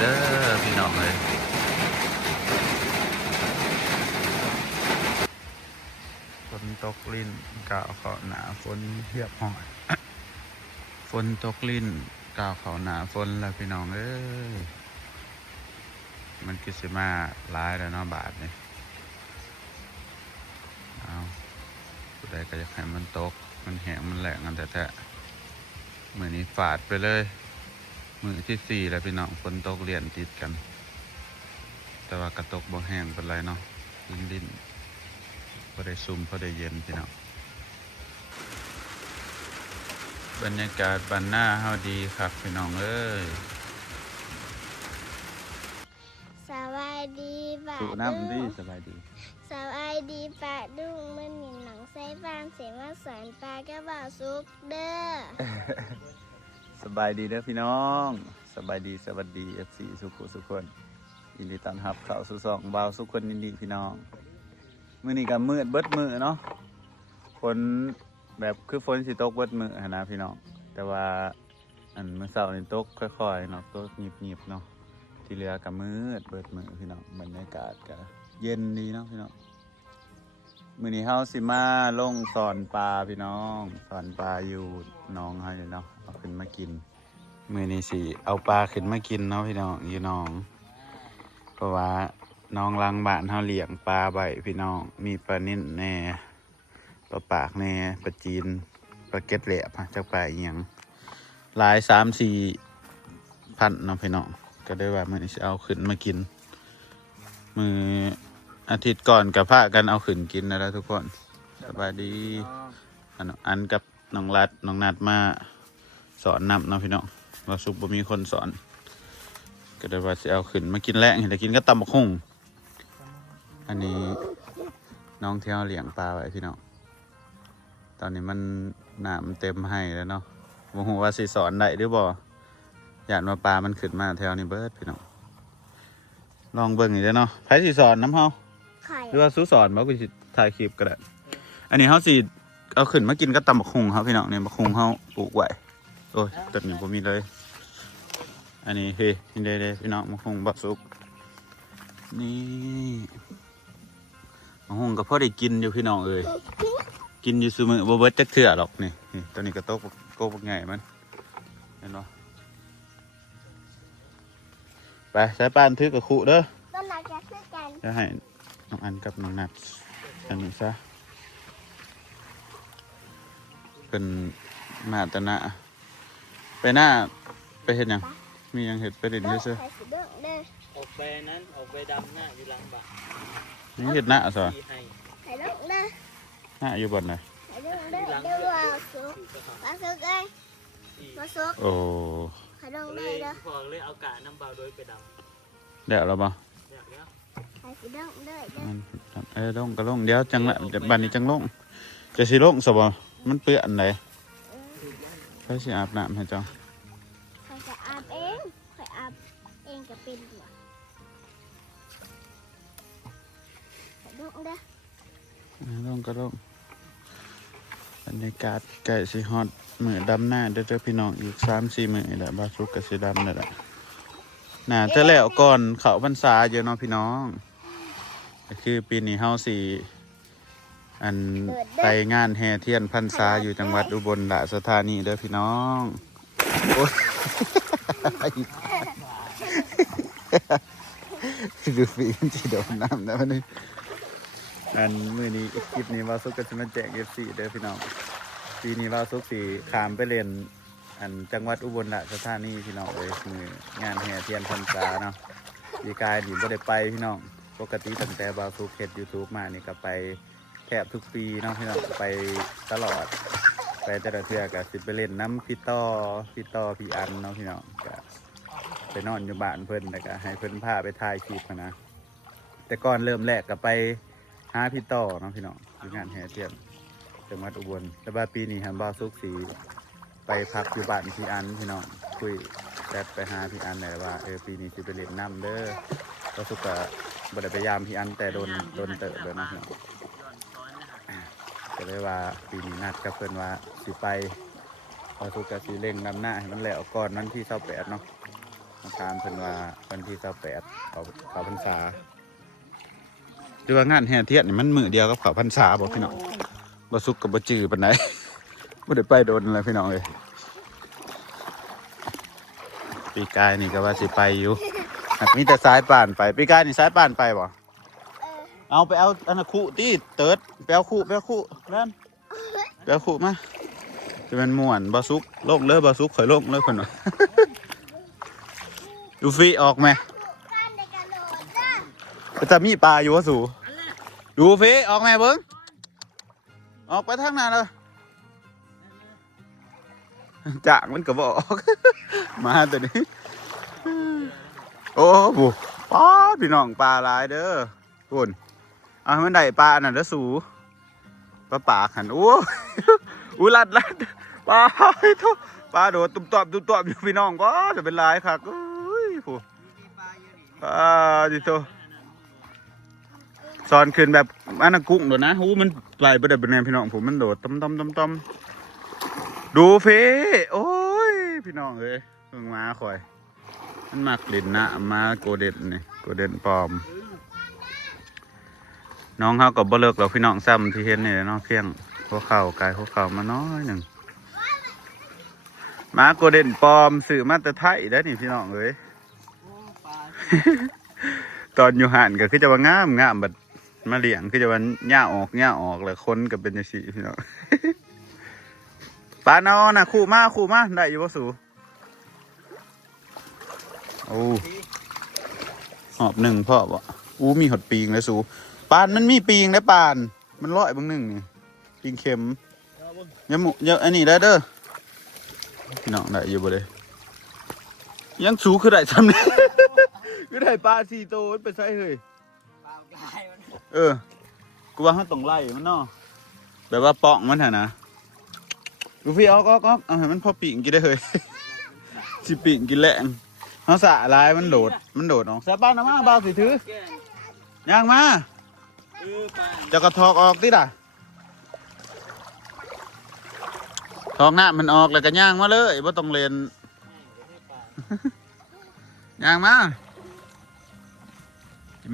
เด้อพี่น้องเลยฝนตกลิ้นกาวเขาหนาฝนเทียบหอยฝนตกลิ้นกาวเขาหนาฝนแล้วพี่น้องเอ้ยมันกิสิมาหลายแล้วเนาะบาทนี่เอาผู้ใดก็อยากให้มันตกมันแห้งมันแหลงกันแต่มือนี้ฝาดไปเลยมือที่4แล้วพี่น้องฝนตกเรียนติดกันแต่ว่ากระตกบ่แห้งเป็นไรเนาะลิ้นพอได้ซุ่มพอได้เย็นพี่น้องบรรยากาศบ้านหน้าเฮาดีครับพี่น้องเอ้ยสวัสดีป้า สุน้ำดีสบายดี สวัสดีป้าดุ้งมันหนิหนังไส้ฟางเสียมาสอนปลากระบอกซุกเด้อ สบายดีเด้อพี่น้องสบายดีสวัสดี FC สุขุสุขคนยินดีต้อนรับเข้าสู่ช่องบ่าวสุขคนยินดีพี่น้องมื้อนี้ก็มืดเบิดมื้อเนาะฝนแบบคือฝนสิตกเบิดมื้อหั่นนะพี่น้องแต่ว่าอันมื้อเช้านี่ตกค่อยๆเนาะตกหยิบๆเนาะที่เหลือก็มืดเบิดมื้อพี่น้องบรรยากาศก็เย็นดีเนาะพี่น้องมื้อนี้เฮาสิมาลงสอนปลาพี่น้องสอนปลาอยู่หนองเฮานี่เนาะเอาขึ้นมากินมื้อนี้สิเอาปลาขึ้นมากินเนาะพี่น้องอยู่หนองเพราะว่าน้องลังบ้านเฮาเลี้ยงปลาไว้พี่น้องมีปลานิ่นแน่ปลาปากแน่ปลาจีนปลาเก็ดแหลบจักปลาอีหยังหลาย 3-4 พันเนาะพี่น้องก็ได้ว่ามื้อนี้สิเอาขึ้นมากินมื้ออาทิตย์ก่อนกับพากันเอาขึ้นกินนะทุกคนสบายดีอันกับน้องรัดน้องนัดมาสอนนำเนาะพี่น้องว่าสุกบ่มีคนสอนก็ได้ว่าสิเอาขึ้นมากินแล้เห็นแต่กินก็ตำบักหุ่งอันนี้น้องเที่ยวเลี้ยงปลาไว้พี่น้องตอนนี้มันน้ำเต็มให้แล้วเนาะบ่ฮู้ว่าสิสอนได้หรือบ่อยากว่าปลามันขึ้นมาแถวนี้เบิดพี่น้องลองเบิ่งอีกเด้อเนาะไผสิสอนน้ำเฮา ไข่ หรือว่าสู้สอนบ่กูสิถ่ายคลิปก็ได้อันนี้เฮาสิเอาขึ้นมากินก็ตำบักหุ่งครับพี่น้องเนี่ยบักหุ่งเฮาปลูกไว้โอ้ยต้นนี้บ่มีเลยอันนี้เฮ้ยนี่เด้ๆพี่น้องบักหุ่งบักสุกนี่บักหุ่งก็พอได้กินอยู่พี่น้องเอ้ยกินอยู่ซุมื้อบ่เบิดจักเทื่อหรอกนี่ตัวนี้ก็โตบักใหญ่มันเห็นบ่ไปสายปานถือกับขุเด้อ ต้นหลักจะซื้อกัน จะให้น้องอันกับน้องนัดอันนี้ซะเป็นมาตนะไปหน้าไปเห็นยังมียังเห็ดไปเด่นเยอะเซ่ ไข่สีเด้อเด้อ ออกไปนั้นออกไปดำหน้าอยู่หลังบ้าน นี่เห็ดหน้าสอ ที่ให้ ไข่เด้อเด้อ หน้าอยู่บนไหน ไข่เด้อเด้อเด้อว่าซุกว่าซุกเอ้ยว่าซุก โอ้ ไข่เด้อ เล เด้อย เด้อ พอเลยเอากะน้ำเบาโดยไปด เดี๋ยวเราบ่ ำเนี่ยเนี่ย ไข่สีเด้อเด้อเด้อ ลงก็ลงเดี๋ยวจังละเดี๋ยวบ้านนี้จังลงจะสิลงสบ่มันเปื้อนไหนใครสิอาบน้ำให้เจ้า ไข่จะอาบเองไข่อาบเองกับเป็นหัวไข่เด้อเด้อ ลงก็ลงบรรยากาศใกล้สิฮอดมื้อดำหน้าเด้อพี่น้องอีก 3-4 มื้อแหละบาสุกก็สิดำนั่นแหละน่าจะแล้วก่อนเข้าพรรษาอยู่เนาะพี่น้องก็คือปีนี้เฮาสิอันไปงานแห่เทียนพรรษาอยู่จังหวัดอุบลราชธานีเด้อพี่น้องโอ้ยดูฟีมันสิโดนน้ำนะวันนี้อันมื้อนี้คลิปนี้ว่าสุกก็สิมาแจก FC เด้อพี่น้องปีนี้ว่าสุกสิข้ามไปเรียนอันจังหวัดอุบลราชธานีพี่น้องเอ้ยมื้องานแห่เทียนพรรษาเนาะปีกายนี่บ่ได้ไปพี่น้องปกติตั้งแต่ว่าสุกเฮ็ด YouTube มานี่ก็ไปแทบทุกปีเนาะพี่น้องไปตลอดไปแต่ละเทื่อก็สิไปเล่นน้ำพี่ต่อพี่อันเนาะพี่น้องก็ไปนอนอยู่บ้านเพิ่นแล้วก็ให้เพิ่นพาไปถ่ายคลิปนะแต่ก่อนเริ่มแรกก็ไปหาพี่ต่อเนาะพี่น้องอยู่งานแห่เทียนจังหวัดอุบลแต่ว่าปีนี้หันบ่าวสุกสีไปพักอยู่บ้านพี่อันพี่น้องคุยแชทไปหาพี่อันเลยว่าปีนี้สิไปเล่นน้ำเด้อก็สุกก็บ่ได้ไปยามพี่อันแต่โดนเติบเลยนะพี่น้องก็เลยว่าปีนี้นัดกับเพื่อนว่าสิไปพอสุกกับสีเร่งนำหน้าให้มันแล้วก่อนวันที่28เนาะ อาจารย์เพิ่นว่าวันที่28เขาพรรษาหรือว่างานแห่เทียนนี่มันมื้อเดียวกับเขาพรรษาบ่พี่น้องบ่สุกกับบ่จื้อปานใด บ่ได้ไปโดนเลยพี่น้องเอ้ยปีกายนี่ก็ว่าสิไปอยู่มีแต่สายป่านไปปีกายนี่สายป่านไปบ่เอาไปเอาอันนั้นคู่ตี้เติร์ดไปเอาคู่นั่นไปเอาคู่มาจะเป็นม่วนบ่สุกลงเลยบ่สุกข่อยลงเลยเพิ่นว่า ดูฟีออกไหม บ้านในกระโดดจ้า จะมีปลาอยู่วะสูดูฟีออกไหมเบิ้งออกไปทางไหนเลยจากมันก็บอก มาตัวนี้โอ้โหป้าพี่น้องปลาหลายเด้อคุณเอาให้มันได้ปลาน่ะเด้อสูปลาปากหันโอ้อู้ลัดปลาทุปลาโดดตุ่มอยู่พี่น้องก็จะเป็นลายค่ะก็ดิโตสอนขึ้นแบบอันนั้นกุ้งโดดนะหูมันไหลไปได้เป็นไงพี่น้องผมมันโดดต้มดูเฟโอ้ยพี่น้องเอ้ยเพิ่งมาคอยมันมากลิ่นนะมาโกเด็ดนี่โกเด็ดปลอมน้องเขาก็บ่เลิกแล้วพี่น้องซ้ำที่เห็นนี่น้องเพียงหัวเข่ากายหัวเข่ามาน้อยหนึ่งมาโกเด็ดปลอมสื่อมาแต่ไทยได้นี่พี่น้องเอ้ย ตอนอยู่ห่านก็คือจะว่างามแบบมาเลี้ยงคือจะว่าหญ้าออกแล้วคนก็เป็นจังซี่พี่น้อง ปลาเนาน่ะคู่มาได้อยู่บ่สูโอ้หอบหนึ่งพ่อบ่อู้มีหดปีงเลยสูปานมันมีปีงแล้วปานมันร้อยบางหนึ่งนี่ปีงเข็มเยอะอันนี้ได้เด้อพี่น้องได้อยู่บ่เลยยังสูคือได้ทำเนี่ย ก็ได้ปลา4 ตัวไปใส่เฮ้ยกูว่าเขาต้องไล่มันเนาะแบบว่าป้องมันหะนะดูพี่เอาเอาให้มันพอปีกกินได้เฮ้ย สิปีกกินแรงเขาสะลายมันโดดออกสะบ้านนะมาเบาสิถือย่างมาจะกระทอกออกติด่ะทอกหน้ามันออกแล้วก็ย่างมาเลยว่าต้องเรียน ย่างมา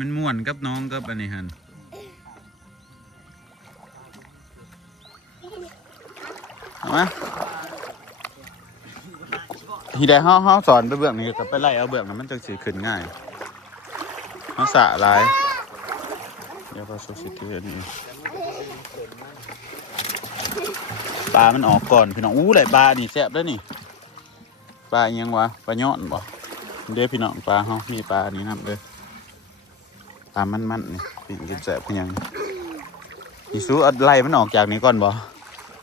มันม่วนกับน้องกับอันนี้ฮันเอามาทีใดเขาสอนไปเบื้องนี้กับไปไล่เอาเบื้องนั้นมันจะสีขึ้นง่ายเขาสะลายเดี๋ยวก็โซซิตี้นี่ปลามันออกก่อนพี่น้องอู้ไหลปลานี่แซ่บด้วยนี่ปลายังวะปลาย้อนบ่เดี๋ยวพี่น้องปลาเขามีปลานี้นำเลยปลามันนี่ปิ่งกินแสบเพียงอีซูอัดไล่มันออกจากนี้ก่อนบ่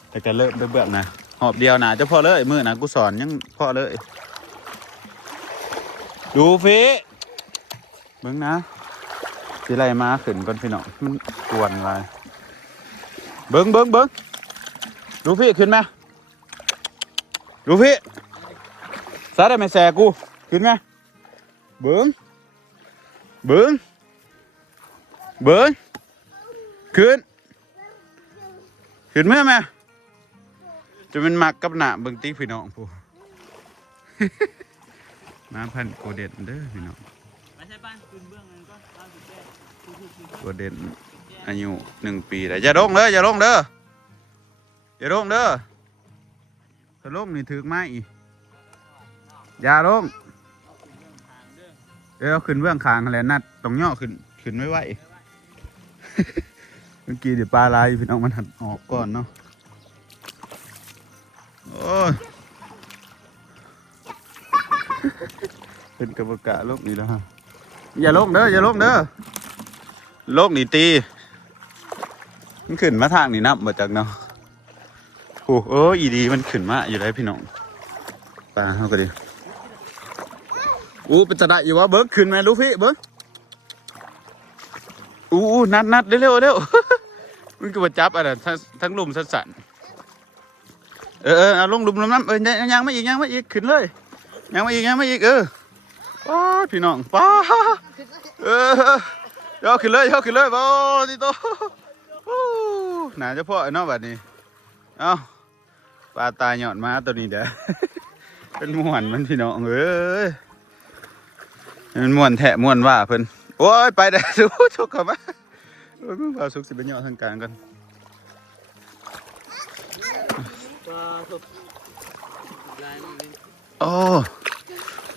แต่จะเลิกเบื้องนะหอบเดียวนะจะพอเลยมือนะกูสอนยังพอเลยดูฟีมึงนะสิไล่มาขึ้นก่อนพี่น้องมันกวนอะไรเบิ้งดูฟีขึ้นไหมดูฟีซาได้ไหมแสกูขึ้นไหมเบิ้งขึ้นเมื่อไหมจะเป็นหมักกับหนาเบิ้งตีพี่น้องผู้ มาพันโกเด็ดเด้อพี่น้องโกเด็ดอายุ1 ปีแต่อย่าลงเด้อถ้าลงนี่ถือไม้อย่าลงเดี๋ยวขึ้นเบื้องคางอะไรนัดต้องย่อขึ้นไม่ไหว เมื่อกี้เดี๋ยวปลาลายพี่น้องมันหัดออกก่อนเนาะโอ้ย เป็นกระบกะโลกนี้แล้วฮะอย่าลงเด้อโลกนี้ตีมันขึ้นมาทางนี่นับมาจากเนาะโอ้อีดีมันขึ้นมาอยู่ได้พี่น้องปลาเขาก็ดีเป็นจะได้อยู่วะเบิร์กขึ้นไหมลูกพี่เบิร์กนัดเร็วมันก็มาจับอะไรทั้งลุมสั่นเอาลงลุมน้ำยังไม่อีกขึ้นเลยยังไม่อีกป้าพี่น้องป้ายกขึ้นเลยป้าที่โตหนาเฉพาะไอ้น้องแบบนี้เอาปลาตายหย่อนมาตัวนี้เด้อ เป็นหมวนมันพี่น้อง มันม่วนแทะม่วนว่าเพิ่นโอ้ยไปได้สู้ชกเข้ามาโอ้ยมึงเอาสุกสิไปย่อทางกลางกัน ก็ทุกลายมัน โอ้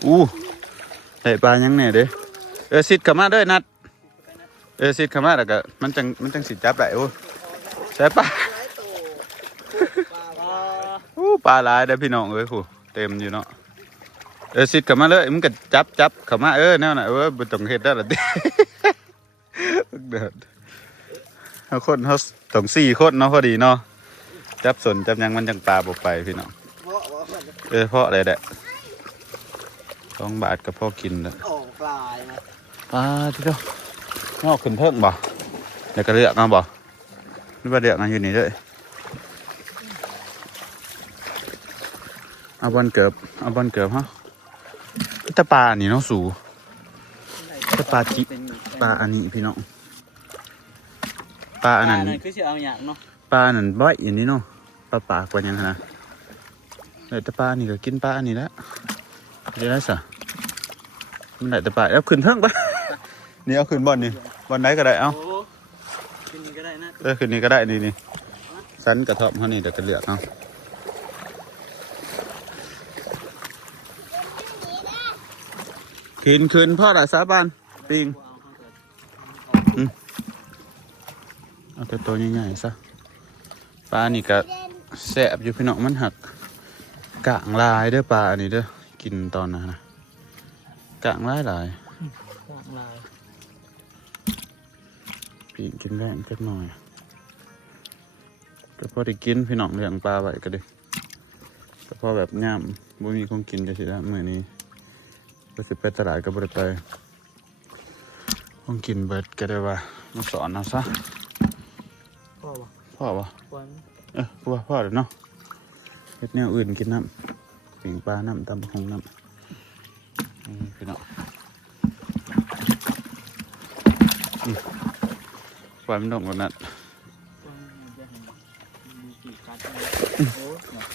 อู้ได้ปลายังแน่เด้สิทธิ์เข้ามาเด้อนัดสิทธิ์เข้ามาแล้วก็มันจังสิจับได้โอ้ใช่ปะปลาหลายเด้อพี่น้องเอ้ยผู้เต็มอยู่เนาะสิทธิ์เข้ามาเลยมึงก็จับเข้ามาแนวน่ะบ่ต้องเฮ็ดได้ล่ะติเด้อเฮาคนเฮาต้อง4คนเนาะพอดีเนาะจับสนจับหยังมันจังปลาบ่ไปพี่น้องเพราะอะไรแหละ2 บาทก็พอกินแล้ว ออกปลายนะ ที่เดียวงอกขึ้นเพิ่งบ่เดี๋ยวก็เลือกเอาบ่นี่ว่าเลือกเอาอยู่นี่ด้วยเอาบอลเกือบฮะตะปลานี่เนาะสูตะปลาจิปลาอันนี้พี่น้องปลาอันนั้น คือจะเอาอย่างเนาะ ปลาอันนั้นบ่อยอย่างนี้เนาะปลาปากกว่ายังนะแต่ปลานี่ก็กินปลาอันนี้แล้วเดี๋ยวได้สะมันได้แต่ปลาเอาขึ้นเพิ่งปะนี่เอาขึ้นบอลนี่บอลไหนก็ได้เอา โอ้กินก็ได้นะ ขึ้นนี่ก็ได้นี่สันกระทบเขานี่เดี๋ยวจะเลือกเอาขึ้นพ่อละสาบานปิงเอาแต่ตัวใหญ่ๆซะปลานี่ก็แสบอยู่พี่น้องมันหักกะงลายเด้อปลาอันนี้เด้อกินตอนนั้นนะกะงลายลาย ปีนกินแรงจักหน่อยก็พอได้กินพี่น้องเลี้ยงปลาไว้ก็ได้ก็พอแบบย่ำบ่มีของกินจะสิละมื้อนี้ก็สิไปตลาดก็บ่ได้ไปของกินเบิดก็ได้ว่ามาสอนเอาซะ พ่อวะ พ่อบ่ วัน พ่อเด้อเนาะเฮ็ดแนวอื่นกินน้ำปิ่งปลาน้ำตำบักหุ่งน้ำพี่น้องปล่อยมันดงแบบนั้น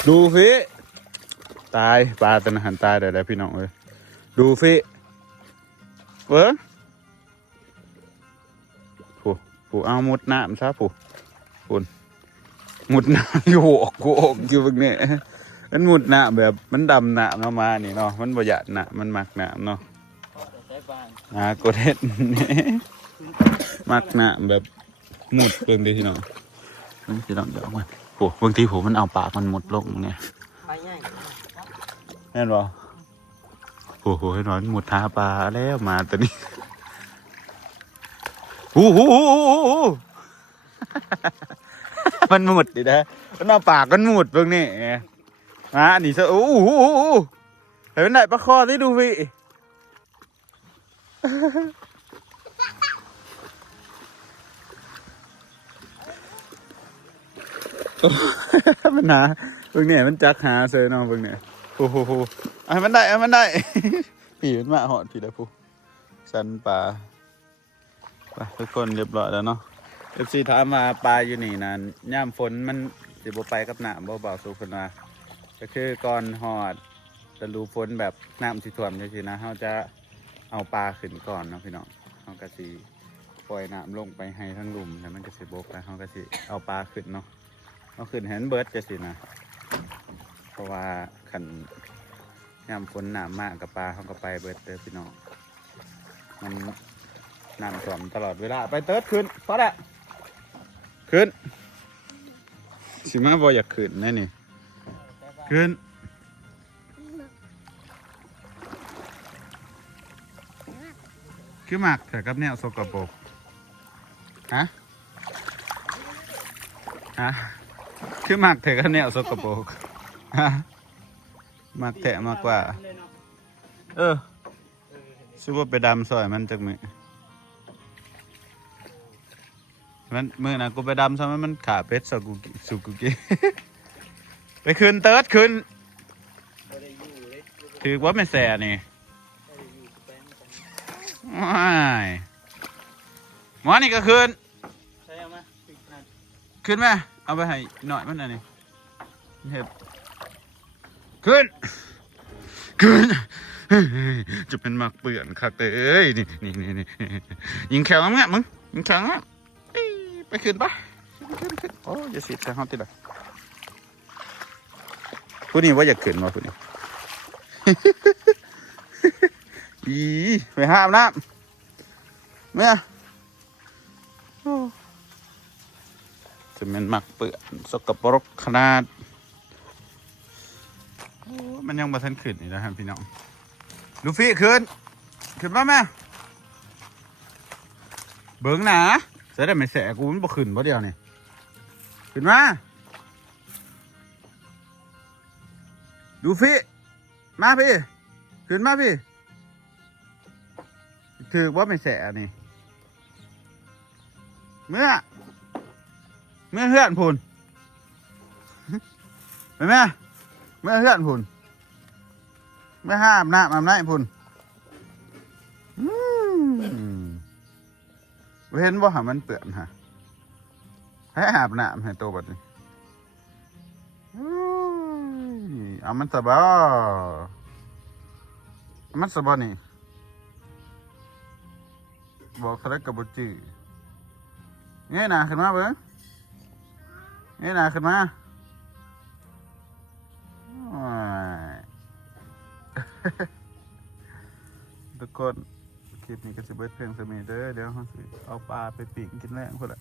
ดูฟิตายปลาตะนหันตายได้พี่น้องเลยดูฟิเบิ้งผู้เอามุดน้ำซะผู้มุดน้ำอยู่อกอยู่แบบนี้มันมุดน้ำแบบมันดำน้ำมานี่เนาะมันประหยัดน้ำมันหมักน้ำเนาะกดเห็ดมักน้ำแบบมุดเบิ่งดิพี่น้องพี่น้องเดี๋ยวมันบางทีผมมันเอาปากมันมุดลงเนี่ย ไปง่าย เห็นบ่ให้นอนหมุดหาปลาแล้วมาตัวนี้มันหมุดดินะมันเอาปากมันหมุดตรงนี้นี่ซะเห็นไหนปลาคอที่ดูพี่มันหาเบิ่งเนี่ยมันจักหาเซอร์น้องเบิ่งเนี่ยมันได้ผีมันมาหอดผีแล้วผู้สันปลาไปทุกคนเรียบร้อยแล้วเนาะ FC ถามมาปลาอยู่นี่นั่นย่ามฝนมันสิบ่ไปกับน้ำเบาๆสู้คนมาก็คือก่อนหอดจะรู้ฝนแบบน้ำสิท่วมจังซี่นะเขาจะเอาปลาขึ้นก่อนเนาะพี่น้องเขาก็สิปล่อยน้ำลงไปให้ทั้งลุ่มแล้วมันก็สิบกแล้วเขาก็สิเอาปลาขึ้นเนาะเอาขึ้นแฮนเบิร์ดจะสินะเพราะว่าขันย่ำฝนน้ำมากกับปลาเขาก็ไปเบิร์ดเด้อพี่น้องมันน้ำท่วมตลอดเวลาไปเติร์ดขึ้นพอแล้วขึ้นสิมาบ่อยากขึ้นแน่นี่ขึ้นคือหมักแต่กับแนวสกปรกฮะคือหมักแต่กับแนวสกปรกหมักแทะมากกว่าซื้อว่าไปดำซอยมันจากมือมันมือนะกูไปดำซะมันขาเป็ดสุกุกิไปขึ้นเติร์ดขึ้นถือว่าไม่แส่นี่หมอนี่ก็ขึ้นขึ้นไหมเอาไปให้หน่อยมันอะไรเห็ดขึ้น เกินจะเป็นหมักเปื่อนค่ะเอ้ยนี่ยิงแขวงั้นมึงยิงแขวงั้นไปขึ้นปะขึ้นโอ้ยอย่าสิแต่ห้องติดละผู้นี้ว่าอยากขึ้นมาผู้นี้ อีไปห้ามน้ำเมื่อจะเป็นหมักเปื่อนสกปรกขนาดมันยังมาทันขึ้นอีกนะครับพี่น้องลูฟี่ขึ้นมาแม่เบิ้งหนาเสียได้ไม่แสกูมันบ่ขึ้นบ่เดียวนี่ขึ้นมาลูฟี่มาพี่ขึ้นมาพี่ถือว่าไม่แสนี่เมื่อเฮือนพูนเห็นไหมเมื่อเฮือนพูนเมื่อห้ามน้ำอาบน้ำพูนเห็นว่าหามันเปื่อนฮะให้อาบน้ำให้โตบัดนี้เอามันสบายมันสบายนี่บอกสลักกับบุจีเงี้ยนะขึ้นมาเบิ้งเงี้ยนะขึ้นมาทุกคนคลิปนี้ก็จะเบิดเพลงสมีเด้อเดี๋ยวเขาสิเอาปลาไปปิ้งกินแรงพอละ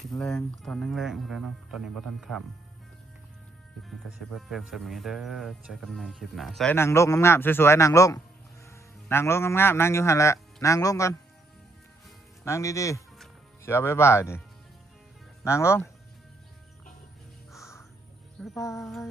กินแรงตอนนั่งแรงพอแล้วเนาะตอนนี้บ่ทันค่ำคลิปนี้ก็จะเบิดเพลงสมีเด้อเจอกันใหม่คลิปหน้าใส่นางลงงามๆสวยๆนางลงงามๆนั่งอยู่หันละนางลงก่อนนั่งดีๆเสียบ๊ายบายนี่นางลงบ๊ายบาย